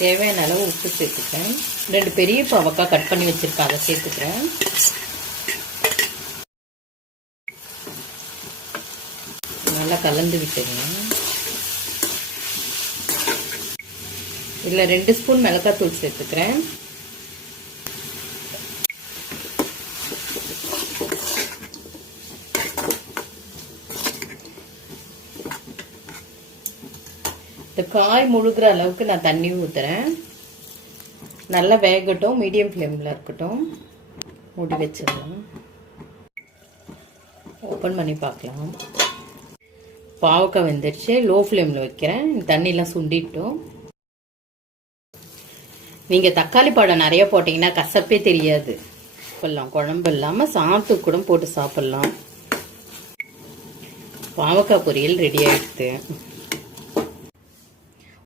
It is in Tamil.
தேவையான அளவு உப்பு சேர்த்துக்கிறேன். 2 பெரிய பாவக்காய் கட் பண்ணி வச்சுருக்கேன், அதை சேர்த்துக்கிறேன். நல்லா கலந்து விட்டுருங்க. இதில் 2 ஸ்பூன் மிளகாத்தூள் சேர்த்துக்கிறேன். இந்த காய் முழுகிற அளவுக்கு நான் தண்ணி ஊற்றுறேன். நல்லா வேகட்டும், மீடியம் ஃப்ளேமில் இருக்கட்டும். மூடி வச்சிடலாம். ஓப்பன் பண்ணி பார்க்கலாம். பாவக்காய் வெந்துடுச்சு. லோ ஃப்ளேமில் வைக்கிறேன். தண்ணிலாம் சுண்டிட்டோம். நீங்கள் தக்காளி பழம் நிறைய போட்டிங்கன்னா கசப்பே தெரியாது. சாப்பிட்லாம், குழம்பு இல்லாமல் சாதத்துக்கு கூட போட்டு சாப்பிட்லாம். பாவக்காய் பொரியல் ரெடி ஆகிடுது.